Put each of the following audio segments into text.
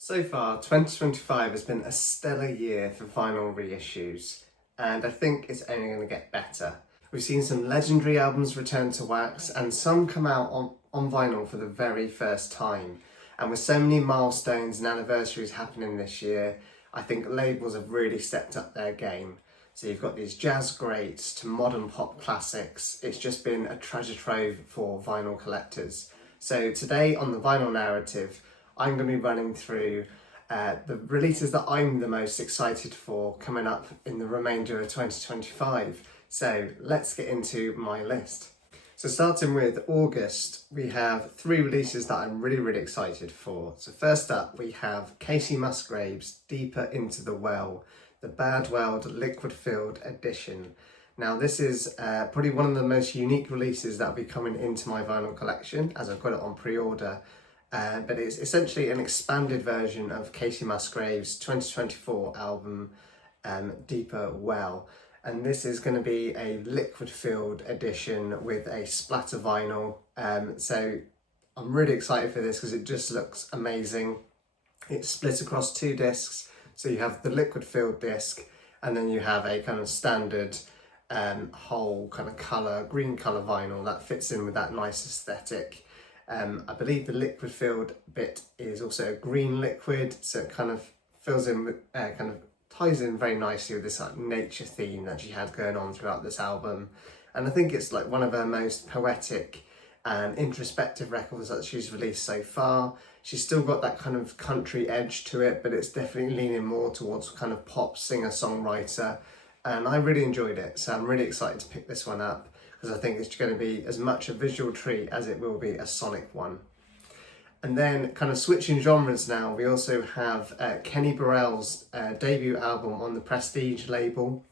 So far, 2025 has been a stellar year for vinyl reissues, and I think it's only going to get better. We've seen some legendary albums return to wax, and some come out on vinyl for the very first time. And with so many milestones and anniversaries happening this year, I think labels have really stepped up their game. So you've got these jazz greats to modern pop classics. It's just been a treasure trove for vinyl collectors. So today on the Vinyl Narrative, I'm going to be running through the releases that I'm the most excited for coming up in the remainder of 2025. So let's get into my list. So starting with August, we have 3 releases that I'm really excited for. So first up, we have Kacey Musgraves' Deeper Into the Well, the Bad World Liquid Filled Edition. Now this is probably one of the most unique releases that will be coming into my vinyl collection, as I've got it on pre-order. But it's essentially an expanded version of Kacey Musgraves' 2024 album, Deeper Well. And this is going to be a liquid-filled edition with a splatter vinyl. So I'm really excited for this because it just looks amazing. It's split across 2 discs. So you have the liquid-filled disc, and then you have a kind of standard whole kind of colour, green colour vinyl that fits in with that nice aesthetic. I believe the liquid filled bit is also a green liquid, so it kind of fills in with, kind of ties in very nicely with this like nature theme that she had going on throughout this album. And I think it's like one of her most poetic and introspective records that she's released so far. She's still got that kind of country edge to it, but it's definitely leaning more towards kind of pop singer-songwriter. And I really enjoyed it, so I'm really excited to pick this one up, because I think it's going to be as much a visual treat as it will be a sonic one. And then kind of switching genres now, we also have Kenny Burrell's debut album on the Prestige label.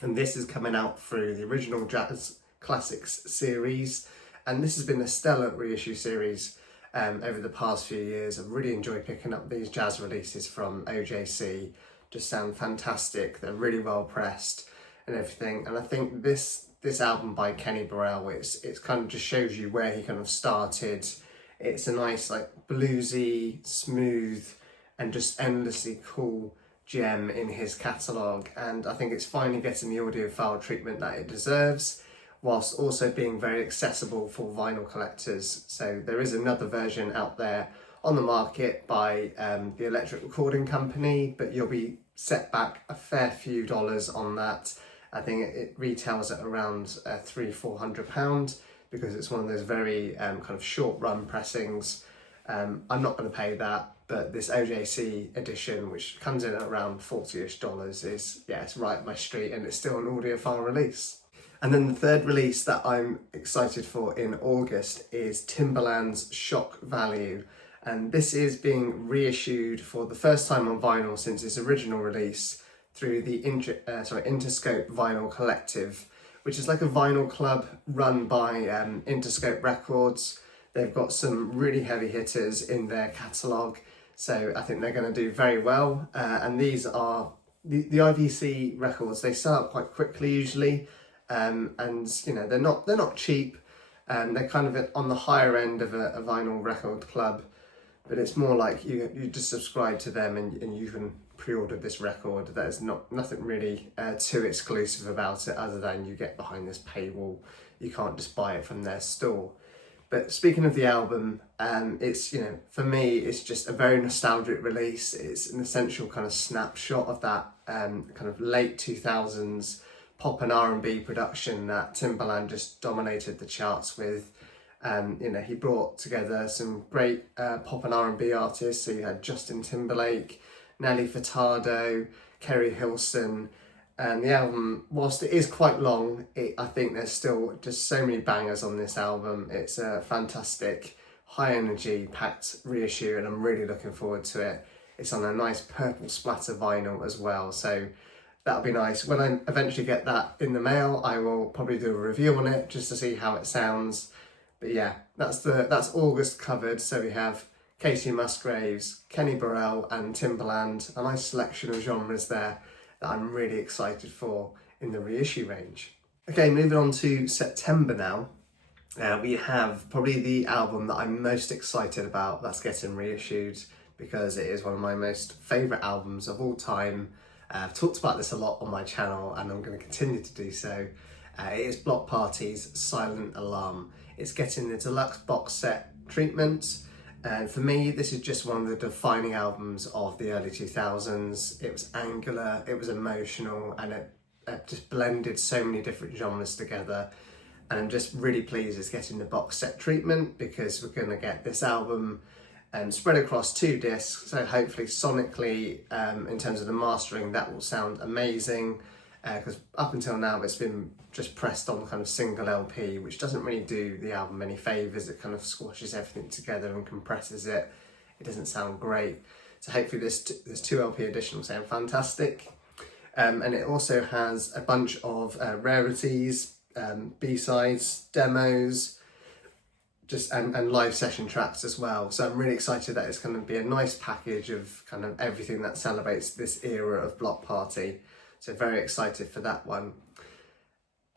And this is coming out through the Original Jazz Classics series. And this has been a stellar reissue series over the past few years. I've really enjoyed picking up these jazz releases from OJC. Just sound fantastic. They're really well pressed and everything. And I think this album by Kenny Burrell, it's kind of just shows you where he kind of started. It's a nice like bluesy, smooth and just endlessly cool gem in his catalogue, and I think it's finally getting the audiophile treatment that it deserves, whilst also being very accessible for vinyl collectors. So there is another version out there on the market by the Electric Recording Company, but you'll be set back a fair few dollars on that. I think it retails at around £300-400 because it's one of those very kind of short run pressings. I'm not going to pay that, but this OJC edition, which comes in at around $40-ish, is, yeah, it's right up my street, and it's still an audiophile release. And then the third release that I'm excited for in August is Timbaland's Shock Value. And this is being reissued for the first time on vinyl since its original release through the Interscope Vinyl Collective, which is like a vinyl club run by Interscope Records. They've got some really heavy hitters in their catalogue, so I think they're going to do very well. And these are the IVC records. They sell out quite quickly usually, and you know they're not cheap. They're kind of on the higher end of a vinyl record club, but it's more like you just subscribe to them and you can pre-order this record. There's nothing really too exclusive about it, other than you get behind this paywall. You can't just buy it from their store. But speaking of the album, it's, you know, for me, it's just a very nostalgic release. It's an essential kind of snapshot of that kind of late 2000s pop and R&B production that Timbaland just dominated the charts with. You know, he brought together some great pop and R&B artists. So you had Justin Timberlake, Nelly Furtado, Kerry Hilson, and the album, whilst it is quite long, I think there's still just so many bangers on this album. It's a fantastic, high energy, packed reissue, and I'm really looking forward to it. It's on a nice purple splatter vinyl as well, so that'll be nice. When I eventually get that in the mail, I will probably do a review on it just to see how it sounds. But yeah, that's August covered. So we have Kacey Musgraves, Kenny Burrell and Timbaland, a nice selection of genres there that I'm really excited for in the reissue range. Okay, moving on to September now. We have probably the album that I'm most excited about that's getting reissued. because it is one of my most favourite albums of all time. I've talked about this a lot on my channel and I'm going to continue to do so. It is Block Party's Silent Alarm. It's getting the deluxe box set treatment, and for me this is just one of the defining albums of the early 2000s. It was angular, it was emotional, and it just blended so many different genres together. And I'm just really pleased it's getting the box set treatment, because we're going to get this album spread across 2 discs, so hopefully sonically, in terms of the mastering, that will sound amazing, because up until now it's been just pressed on kind of single LP, which doesn't really do the album any favours. It kind of squashes everything together and compresses it. It doesn't sound great. So hopefully this 2 LP edition will sound fantastic. And it also has a bunch of rarities, B-sides, demos, and live session tracks as well. So I'm really excited that it's going to be a nice package of kind of everything that celebrates this era of Block Party. So very excited for that one.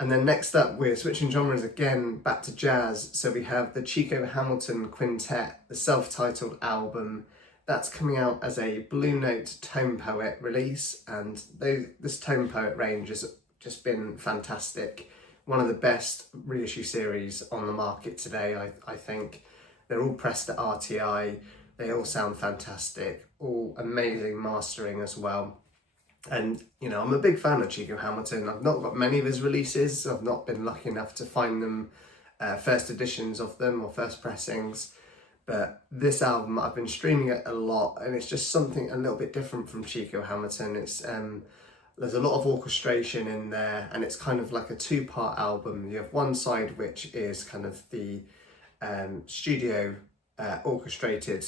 And then next up, we're switching genres again, back to jazz. So we have the Chico Hamilton Quintet, the self-titled album. That's coming out as a Blue Note Tone Poet release, and this Tone Poet range has just been fantastic. One of the best reissue series on the market today, I think. They're all pressed at RTI, they all sound fantastic, all amazing mastering as well. And, you know, I'm a big fan of Chico Hamilton. I've not got many of his releases. I've not been lucky enough to find them, first editions of them or first pressings. But this album, I've been streaming it a lot, and it's just something a little bit different from Chico Hamilton. It's there's a lot of orchestration in there, and it's kind of like a 2-part album. You have one side which is kind of the studio orchestrated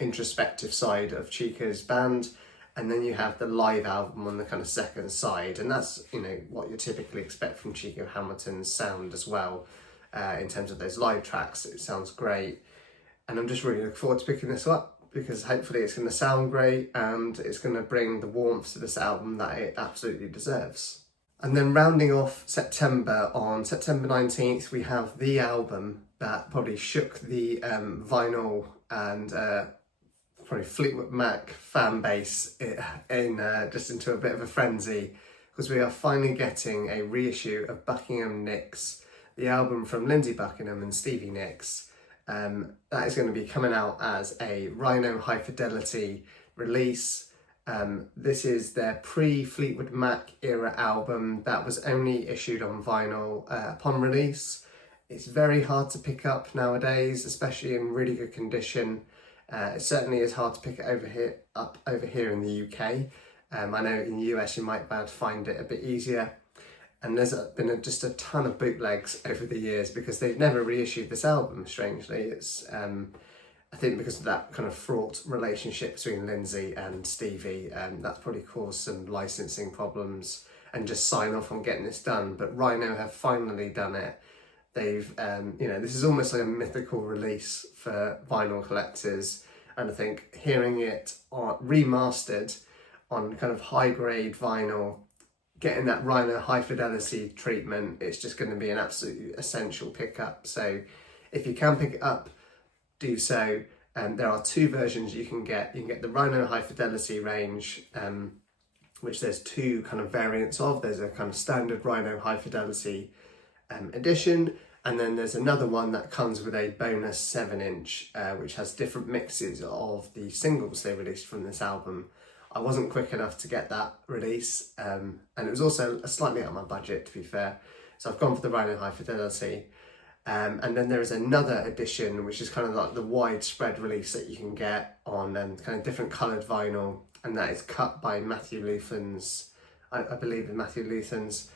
introspective side of Chico's band, and then you have the live album on the kind of second side, and that's, you know, what you typically expect from Chico Hamilton's sound as well. In terms of those live tracks, it sounds great, and I'm just really looking forward to picking this up, because hopefully it's going to sound great and it's going to bring the warmth to this album that it absolutely deserves. And then rounding off September, on September 19th, we have the album that probably shook the vinyl and probably Fleetwood Mac fan base just into a bit of a frenzy, because we are finally getting a reissue of Buckingham Nicks, the album from Lindsey Buckingham and Stevie Nicks. That is going to be coming out as a Rhino High Fidelity release. This is their pre-Fleetwood Mac era album that was only issued on vinyl upon release. It's very hard to pick up nowadays, especially in really good condition. It certainly is hard to pick it up over here in the UK. I know in the US you might be able to find it a bit easier. And there's been just a ton of bootlegs over the years, because they've never reissued this album, strangely. It's, I think because of that kind of fraught relationship between Lindsey and Stevie, that's probably caused some licensing problems and just sign off on getting this done. But Rhino have finally done it. They've, you know, this is almost like a mythical release for vinyl collectors. And I think hearing it remastered on kind of high grade vinyl, getting that Rhino High Fidelity treatment, it's just going to be an absolutely essential pickup. So if you can pick it up, do so. There are 2 versions you can get. You can get the Rhino High Fidelity range, which there's 2 kind of variants of. There's a kind of standard Rhino High Fidelity edition, and then there's another one that comes with a bonus 7-inch, which has different mixes of the singles they released from this album. I wasn't quick enough to get that release, and it was also slightly out of my budget, to be fair. So I've gone for the Rhino High Fidelity. And then there is another edition, which is kind of like the widespread release that you can get on kind of different coloured vinyl, and that is cut by Matthew Luthen's, I believe in Matthew Luthen's.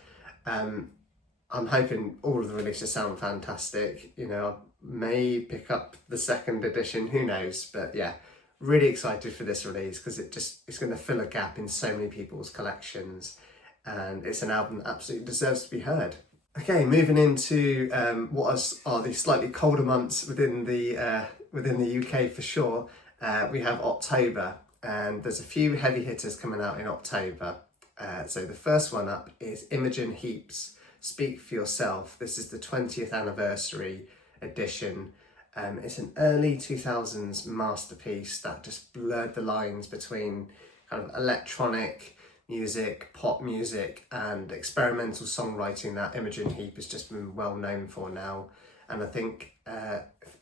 I'm hoping all of the releases sound fantastic. You know, I may pick up the 2nd edition, who knows, but yeah. Really excited for this release, because it's going to fill a gap in so many people's collections, and it's an album that absolutely deserves to be heard. Okay, moving into what are the slightly colder months within the UK for sure. We have October, and there's a few heavy hitters coming out in October. So the first one up is Imogen Heap's Speak for Yourself. This is the 20th anniversary edition. It's an early 2000s masterpiece that just blurred the lines between kind of electronic music, pop music, and experimental songwriting that Imogen Heap has just been well known for now. And I think, if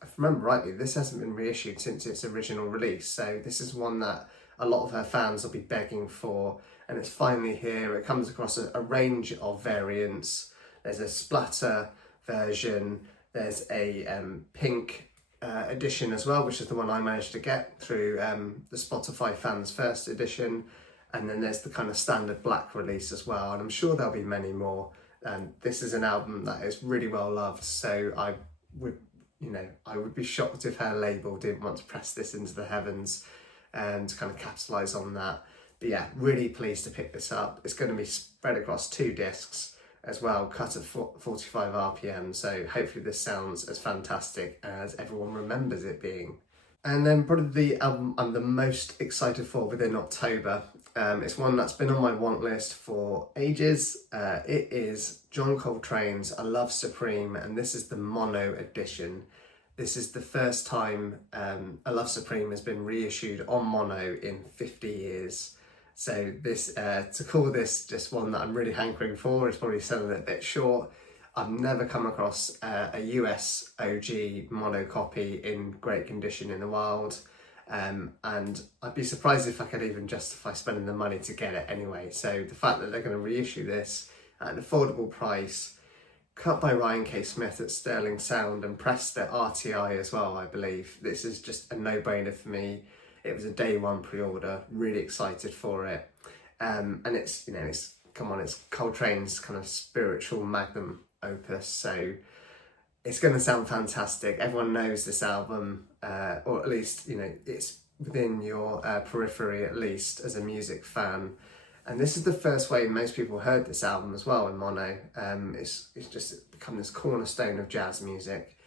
I remember rightly, this hasn't been reissued since its original release. So this is one that a lot of her fans will be begging for, and it's finally here. It comes across a range of variants. There's a splatter version, there's a pink edition as well, which is the one I managed to get through the Spotify fans first edition, and then there's the kind of standard black release as well, and I'm sure there'll be many more. And this is an album that is really well loved, so I would be shocked if her label didn't want to press this into the heavens and kind of capitalise on that. But yeah, really pleased to pick this up. It's going to be spread across 2 discs as well, cut at 45 RPM, so hopefully this sounds as fantastic as everyone remembers it being. And then probably the album I'm the most excited for within October, it's one that's been on my want list for ages. It is John Coltrane's A Love Supreme, and this is the mono edition. This is the first time A Love Supreme has been reissued on mono in 50 years. So this, to call this just one that I'm really hankering for, is probably selling it a bit short. I've never come across a US OG mono copy in great condition in the wild. And I'd be surprised if I could even justify spending the money to get it anyway. So the fact that they're going to reissue this at an affordable price, cut by Ryan K. Smith at Sterling Sound and pressed at RTI as well, I believe. This is just a no-brainer for me. It was a day one pre-order, really excited for it. And it's Coltrane's kind of spiritual magnum opus, so it's going to sound fantastic. Everyone knows this album, or at least, it's within your periphery, at least, as a music fan. And this is the first way most people heard this album as well in mono. It's just become this cornerstone of jazz music.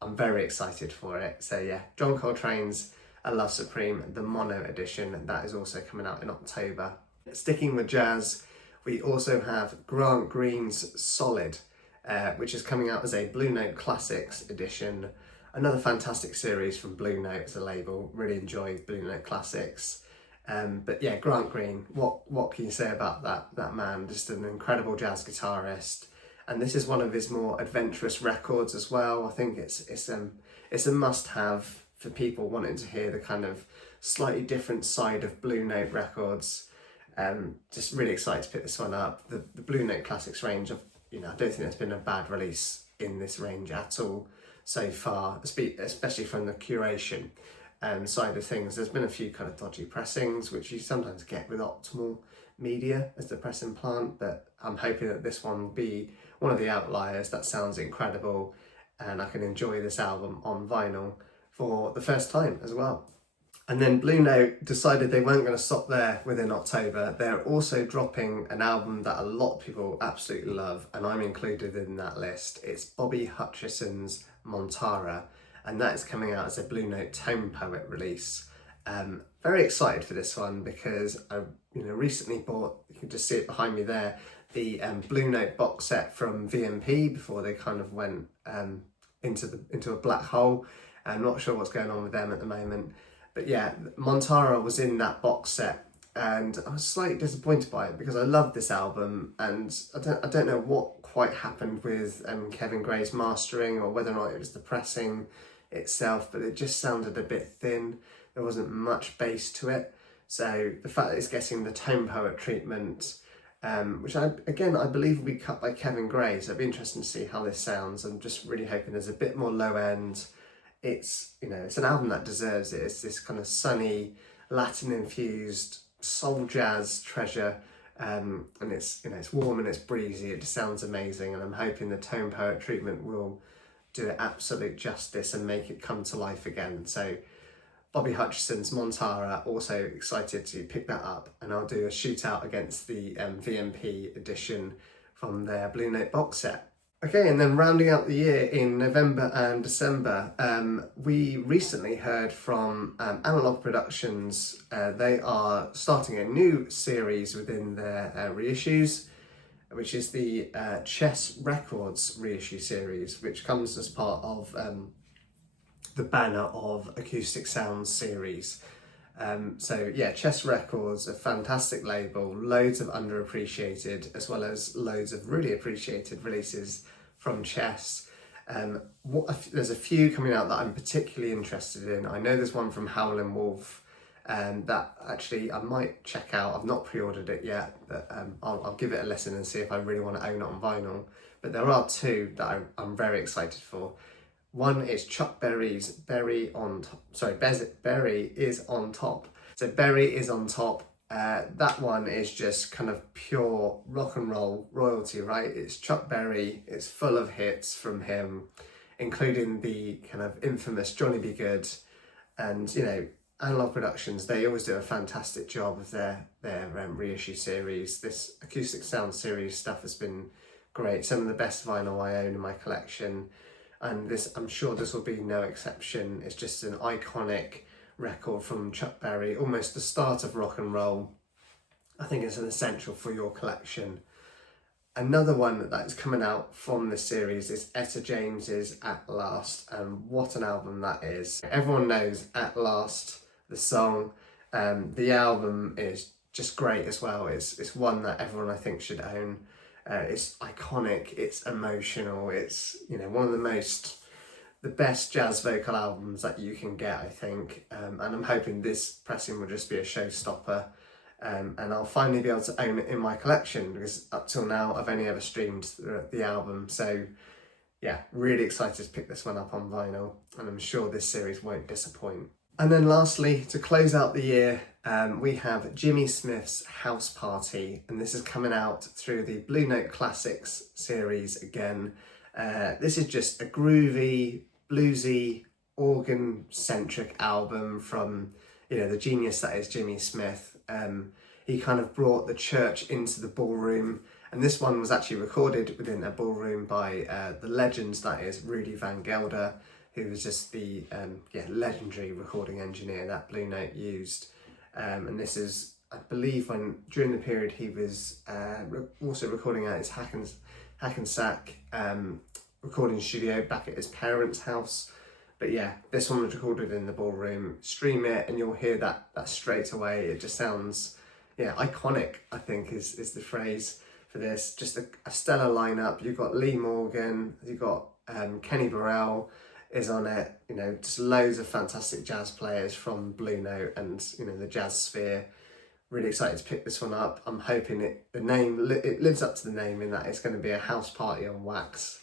I'm very excited for it. So yeah, John Coltrane's A Love Supreme, the mono edition, that is also coming out in October. Sticking with jazz, we also have Grant Green's Solid, which is coming out as a Blue Note Classics edition. Another fantastic series from Blue Note as a label. Really enjoyed Blue Note Classics. But yeah, Grant Green, what can you say about that man? Just an incredible jazz guitarist. And this is one of his more adventurous records as well. I think it's a must-have for people wanting to hear the kind of slightly different side of Blue Note records. Just really excited to pick this one up. The Blue Note Classics range, I don't think there's been a bad release in this range at all so far, especially from the curation side of things. There's been a few kind of dodgy pressings, which you sometimes get with Optimal Media as the pressing plant, but I'm hoping that this one will be one of the outliers that sounds incredible, and I can enjoy this album on vinyl for the first time as well. And then Blue Note decided they weren't going to stop there within October. They're also dropping an album that a lot of people absolutely love, and I'm included in that list. It's Bobby Hutcherson's Montara, and that is coming out as a Blue Note Tone Poet release. Very excited for this one because I recently bought, you can just see it behind me there, the Blue Note box set from VMP before they kind of went into a black hole. I'm not sure what's going on with them at the moment. But yeah, Montara was in that box set, and I was slightly disappointed by it because I love this album, and I don't know what quite happened with Kevin Gray's mastering, or whether or not it was the pressing itself, but it just sounded a bit thin. There wasn't much bass to it. So the fact that it's getting the Tone Poet treatment, which I believe will be cut by Kevin Gray, so it'd be interesting to see how this sounds. I'm just really hoping there's a bit more low end. It's an album that deserves it. It's this kind of sunny, Latin infused soul jazz treasure, and it's warm and it's breezy. It just sounds amazing, and I'm hoping the Tone Poet treatment will do it absolute justice and make it come to life again. So Bobby Hutcherson's Montara, also excited to pick that up, and I'll do a shootout against the VMP edition from their Blue Note box set. Okay, and then rounding out the year in November and December, we recently heard from Analog Productions. They are starting a new series within their reissues, which is the Chess Records reissue series, which comes as part of the banner of Acoustic Sounds series. So yeah, Chess Records, a fantastic label, loads of underappreciated as well as loads of really appreciated releases from Chess. There's a few coming out that I'm particularly interested in. I know there's one from Howlin' Wolf that actually I might check out. I've not pre-ordered it yet, but I'll give it a listen and see if I really want to own it on vinyl. But there are two that I'm very excited for. One is Chuck Berry's Berry on Top. Sorry, Berry is on Top. So Berry is on Top. That one is just kind of pure rock and roll royalty, right? It's Chuck Berry. It's full of hits from him, including the kind of infamous Johnny B. Good. And, you know, Analog Productions, they always do a fantastic job of their reissue series. This Acoustic Sound series stuff has been great. Some of the best vinyl I own in my collection. And this, I'm sure this will be no exception. It's just an iconic record from Chuck Berry, almost the start of rock and roll. I think it's an essential for your collection. Another one that is coming out from this series is Etta James's At Last, and what an album that is. Everyone knows At Last, the song. The album is just great as well. It's one that everyone I think should own. It's iconic, it's emotional, it's, you know, one of the best jazz vocal albums that you can get, I think. And I'm hoping this pressing will just be a showstopper. And I'll finally be able to own it in my collection, because up till now I've only ever streamed the album. So yeah, really excited to pick this one up on vinyl, and I'm sure this series won't disappoint. And then lastly, to close out the year, we have Jimmy Smith's House Party, and this is coming out through the Blue Note Classics series again. This is just a groovy, bluesy, organ-centric album from, you know, the genius that is Jimmy Smith. He kind of brought the church into the ballroom, and this one was actually recorded within a ballroom by the legends that is Rudy Van Gelder, who was just the legendary recording engineer that Blue Note used. And this is, I believe, during the period he was also recording at his Hackensack recording studio back at his parents' house. But yeah, this one was recorded in the ballroom. Stream it and you'll hear that straight away. It just sounds, yeah, iconic, I think is the phrase for this. Just a stellar lineup. You've got Lee Morgan, you've got Kenny Burrell is on it, you know, just loads of fantastic jazz players from Blue Note and, you know, the jazz sphere. Really excited to pick this one up. I'm hoping it lives up to the name, in that it's going to be a house party on wax,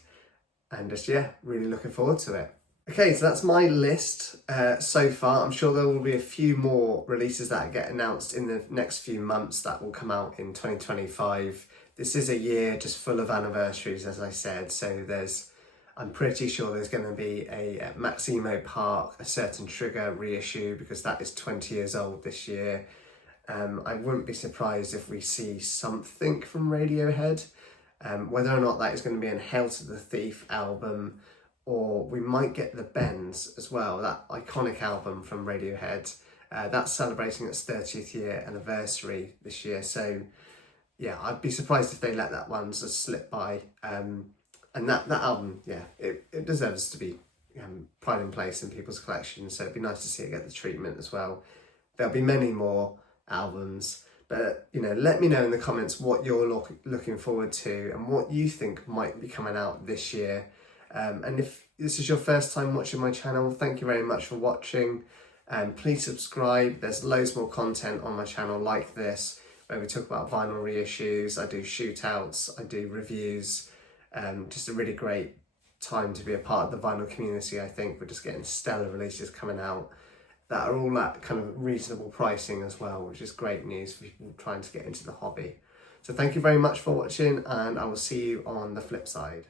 and just, yeah, really looking forward to it. Okay, so that's my list so far. I'm sure there will be a few more releases that get announced in the next few months that will come out in 2025. This is a year just full of anniversaries, as I said, so I'm pretty sure there's going to be a Maximo Park, a Certain Trigger reissue, because that is 20 years old this year. I wouldn't be surprised if we see something from Radiohead. Whether or not that is going to be an Hail to the Thief album, or we might get the Bends as well, that iconic album from Radiohead. That's celebrating its 30th year anniversary this year. So yeah, I'd be surprised if they let that one just slip by. And that album, yeah, it deserves to be pride in place in people's collections, so it'd be nice to see it get the treatment as well. There'll be many more albums, but, you know, let me know in the comments what you're looking forward to and what you think might be coming out this year. And if this is your first time watching my channel, thank you very much for watching. Please subscribe. There's loads more content on my channel like this, where we talk about vinyl reissues, I do shootouts, I do reviews. Just a really great time to be a part of the vinyl community, I think. We're just getting stellar releases coming out that are all at kind of reasonable pricing as well, which is great news for people trying to get into the hobby. So thank you very much for watching, and I will see you on the flip side.